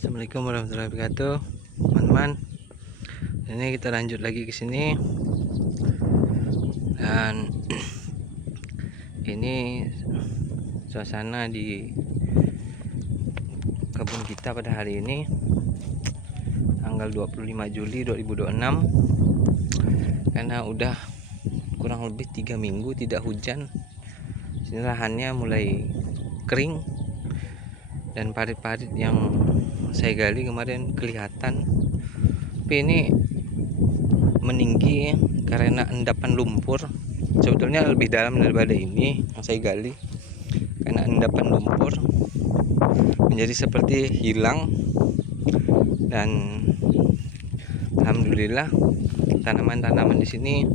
Assalamualaikum warahmatullahi wabarakatuh, teman-teman. Ini kita lanjut lagi ke sini, dan ini suasana di kebun kita pada hari ini, tanggal 25 Juli 2026. Karena udah kurang lebih 3 minggu tidak hujan, sini lahannya mulai kering dan parit-parit yang saya gali kemarin kelihatan, tapi ini meninggi karena endapan lumpur. Sebetulnya lebih dalam daripada ini yang saya gali, karena endapan lumpur menjadi seperti hilang. Dan alhamdulillah tanaman-tanaman di sini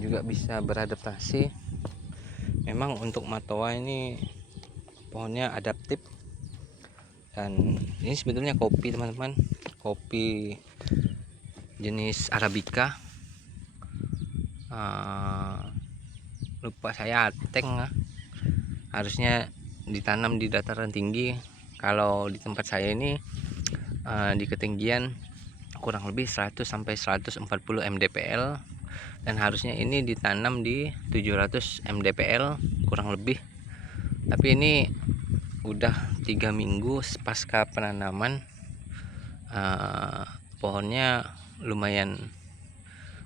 juga bisa beradaptasi. Memang untuk matoa ini pohonnya adaptif, dan ini sebetulnya kopi, teman-teman, kopi jenis Arabica. Lupa saya ateng, harusnya ditanam di dataran tinggi. Kalau di tempat saya ini di ketinggian kurang lebih 100 sampai 140 mdpl, dan harusnya ini ditanam di 700 mdpl kurang lebih. Tapi ini udah 3 minggu pasca penanaman, pohonnya lumayan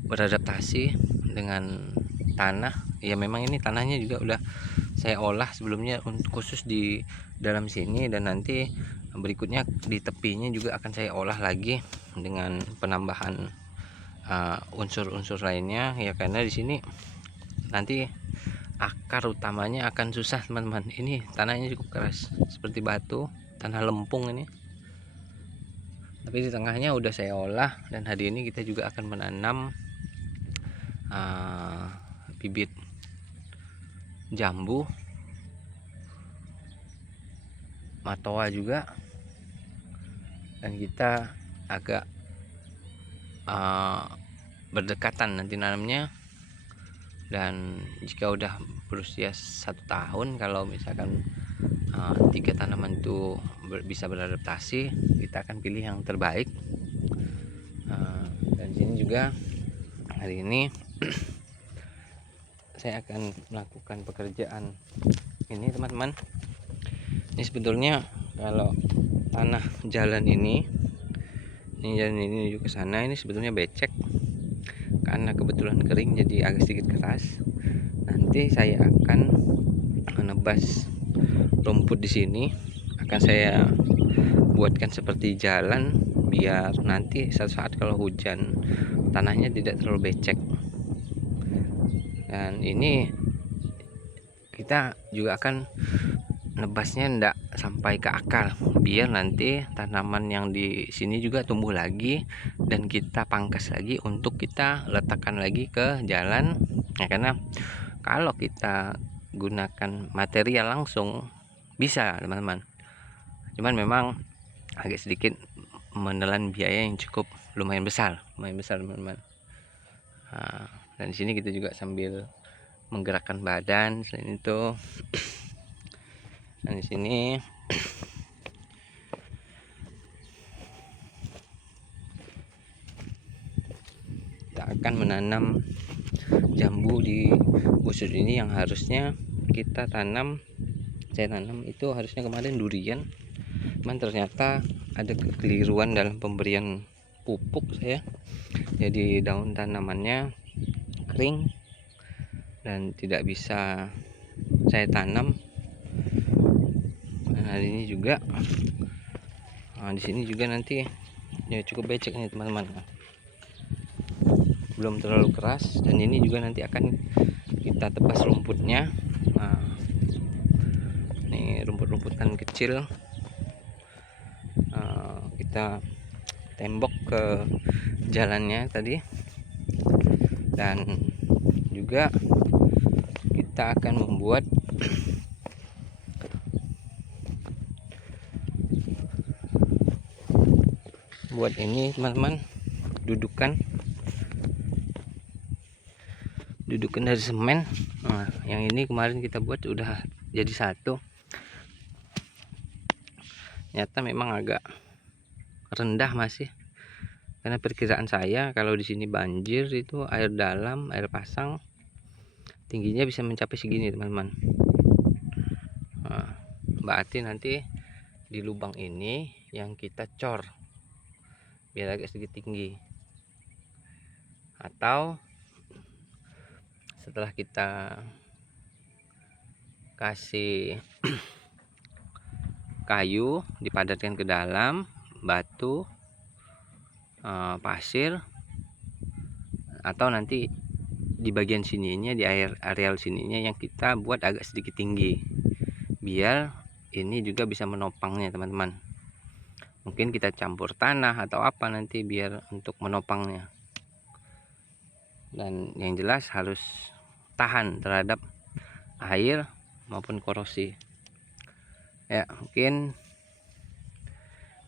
beradaptasi dengan tanah. Ya memang ini tanahnya juga udah saya olah sebelumnya khusus di dalam sini, dan nanti berikutnya di tepinya juga akan saya olah lagi dengan penambahan unsur-unsur lainnya ya, karena di sini nanti akar utamanya akan susah, teman-teman. Ini tanahnya cukup keras seperti batu, tanah lempung ini, tapi di tengahnya udah saya olah. Dan hari ini kita juga akan menanam bibit jambu, matoa juga, dan kita agak berdekatan nanti nanamnya. Dan jika udah berusia 1 tahun, kalau misalkan 3 tanaman itu bisa beradaptasi, kita akan pilih yang terbaik. Dan sini juga hari ini saya akan melakukan pekerjaan ini, teman-teman. Ini sebetulnya kalau tanah jalan ini jalan ini menuju ke sana, ini sebetulnya becek karena kebetulan kering jadi agak sedikit keras. Nanti saya akan menebas rumput di sini, akan saya buatkan seperti jalan biar nanti suatu saat kalau hujan tanahnya tidak terlalu becek. Dan ini kita juga akan nebasnya ndak sampai ke akar, biar nanti tanaman yang di sini juga tumbuh lagi dan kita pangkas lagi untuk kita letakkan lagi ke jalan ya. Karena kalau kita gunakan material langsung bisa, teman-teman, cuman memang agak sedikit menelan biaya yang cukup lumayan besar, teman-teman. Dan di sini kita juga sambil menggerakkan badan selain itu. Dan di sini kita akan menanam jambu di busur ini, yang harusnya kita tanam, saya tanam itu harusnya kemarin durian, cuman ternyata ada kekeliruan dalam pemberian pupuk saya, jadi daun tanamannya kering dan tidak bisa saya tanam. Dan hari ini juga di sini juga nanti ya cukup becek nih, teman-teman, belum terlalu keras. Dan ini juga nanti akan kita tebas rumputnya. Ini rumput-rumputan kecil, kita tembok ke jalannya tadi. Dan juga kita akan membuat ini, teman-teman, dudukan dari semen. Yang ini kemarin kita buat udah jadi satu. Ternyata memang agak rendah masih, karena perkiraan saya kalau di sini banjir itu air dalam, air pasang tingginya bisa mencapai segini teman-teman. Nah, berarti nanti di lubang ini yang kita cor biar agak sedikit tinggi, atau setelah kita kasih kayu dipadatkan ke dalam batu, pasir, atau nanti di bagian sininya, di areal sininya yang kita buat agak sedikit tinggi biar ini juga bisa menopangnya teman-teman. Mungkin kita campur tanah atau apa nanti biar untuk menopangnya, dan yang jelas harus tahan terhadap air maupun korosi ya. Mungkin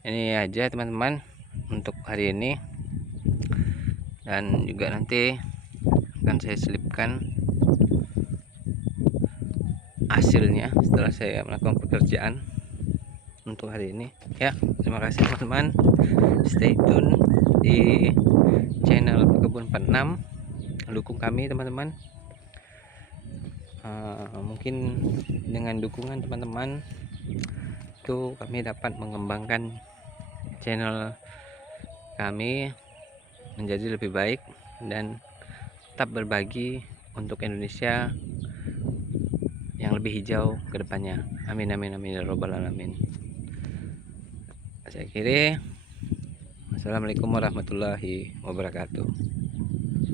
ini aja teman-teman untuk hari ini, dan juga nanti akan saya selipkan hasilnya setelah saya melakukan pekerjaan untuk hari ini ya. Terima kasih teman-teman, stay tune di channel Kebun 46, dukung kami teman-teman. Mungkin dengan dukungan teman-teman itu kami dapat mengembangkan channel kami menjadi lebih baik dan tetap berbagi untuk Indonesia yang lebih hijau ke depannya. Amin amin amin ya robbal alamin. Saya akhiri. Assalamualaikum warahmatullahi wabarakatuh.